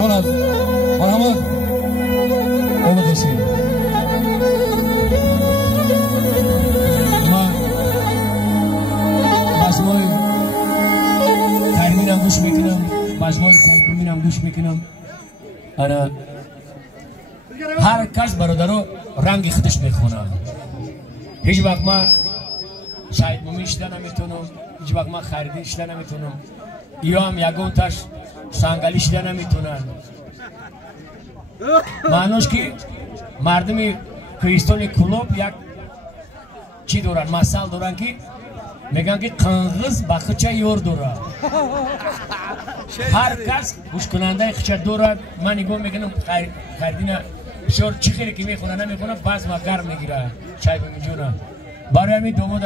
محمد اومد حسین ما مجموعه ترمینم گوش میکنم مجموعه ترمینم گوش میکنم انا هر کس برادرو رنگ خودش میخونه هیچ وقت ما شاید مومی شده نمیتونم هیچ وقت ما خریدی شده نمیتونم یا هم یکون تاش سنگلی شده نمیتونن معنوش که مردمی کریستال کلوب یک چی دارن مثال دارن که میگن که قنغز با خچه یور دارن هر کس گوش کننده خچه دارن من نگاه میگنم خریدین شور چی خیلی که میخونه نمیخونه باز ما گرم میگیره چای بمیجونه برای همین دومو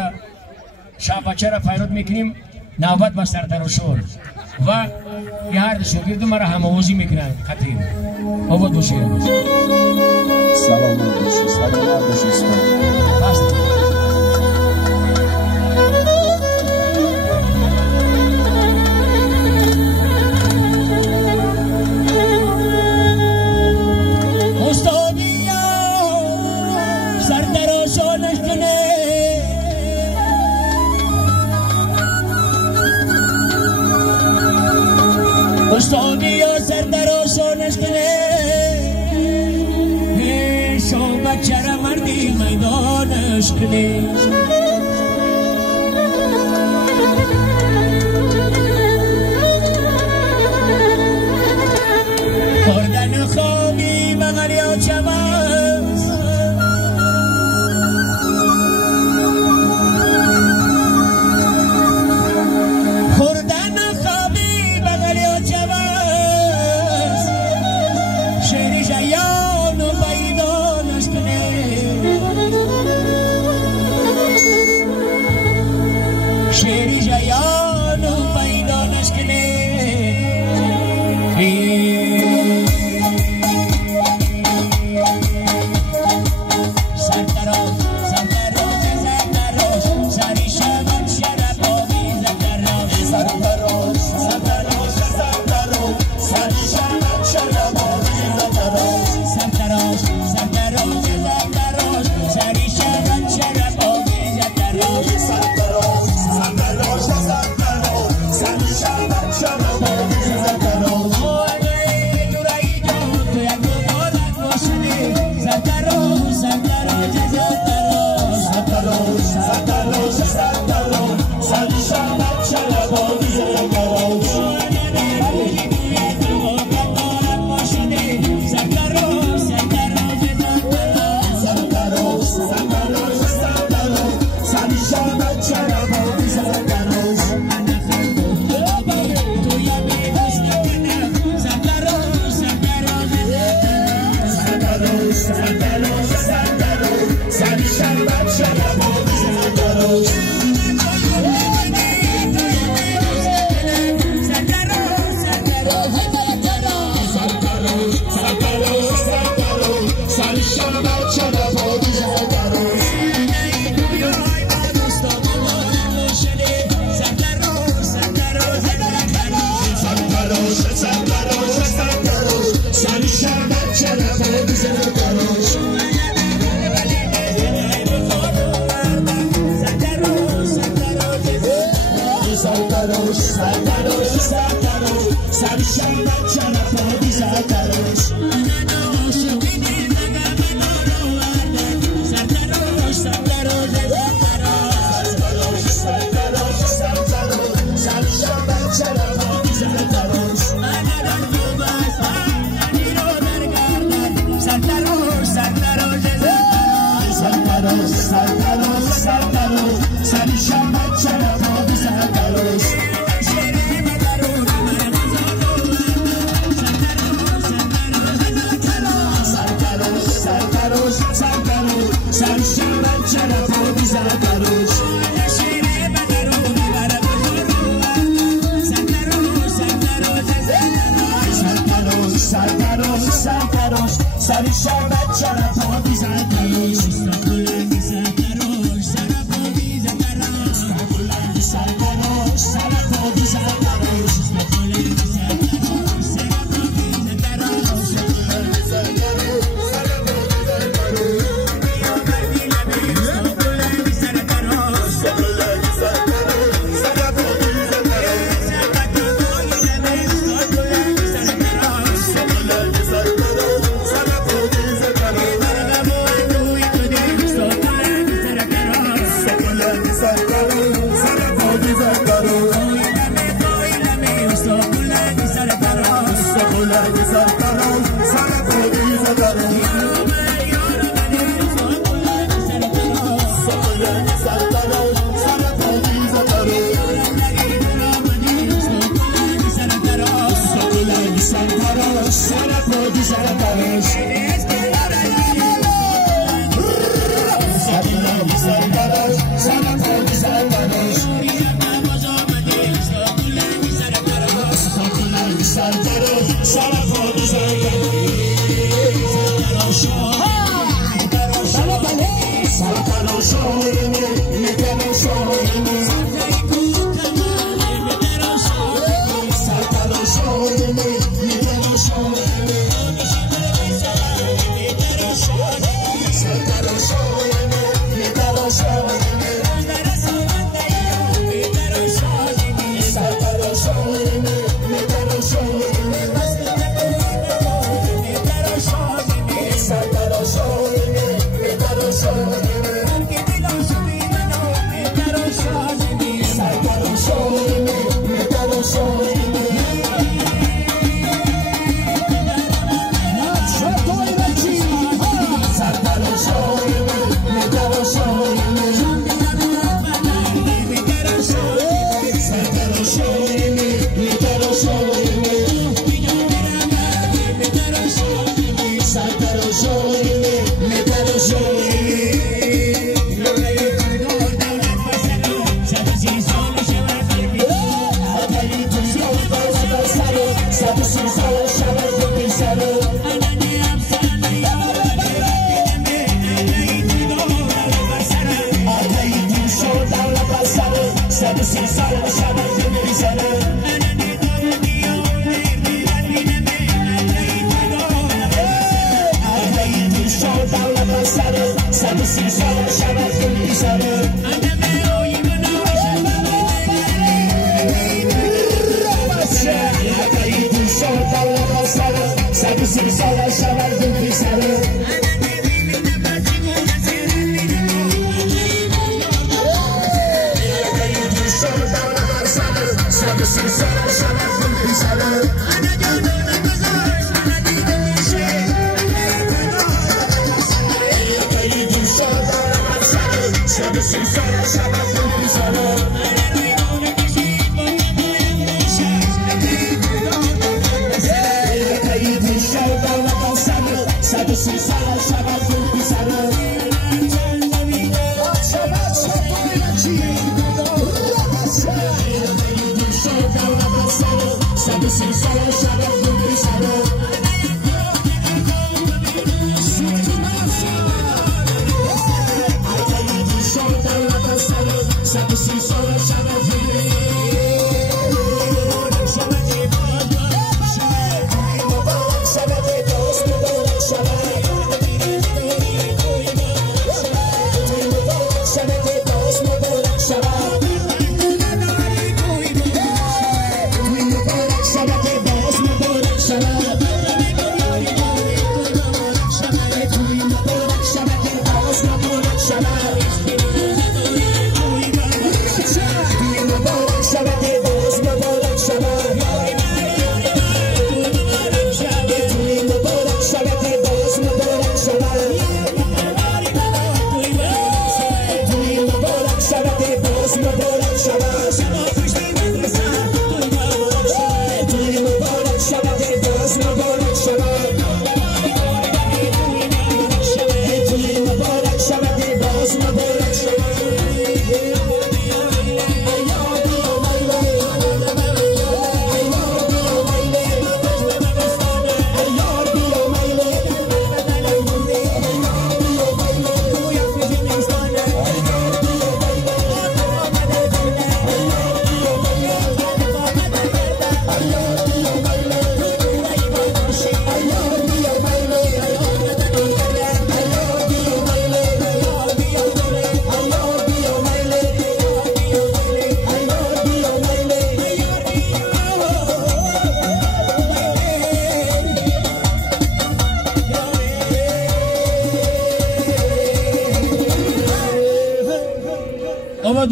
شب بچه را پیرود میکنیم نوبت با سردر و شور و یه هر شاگرد مرا هماوازی میکنن خطیم آباد باشید سلام باشید سلام باشید استادیا سردراشانش کنه شو بچه را مردی میدانش کنه خوردن خوابی بغل یا چماس خوردن خوابی بغل یا چماس شعر جیان و بیدانش کنه شعر جیان و بیدانش کنه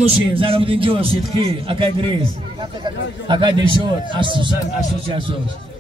Doshi, zara mudinjo, sitki, akai gris, akai deshot, asociações.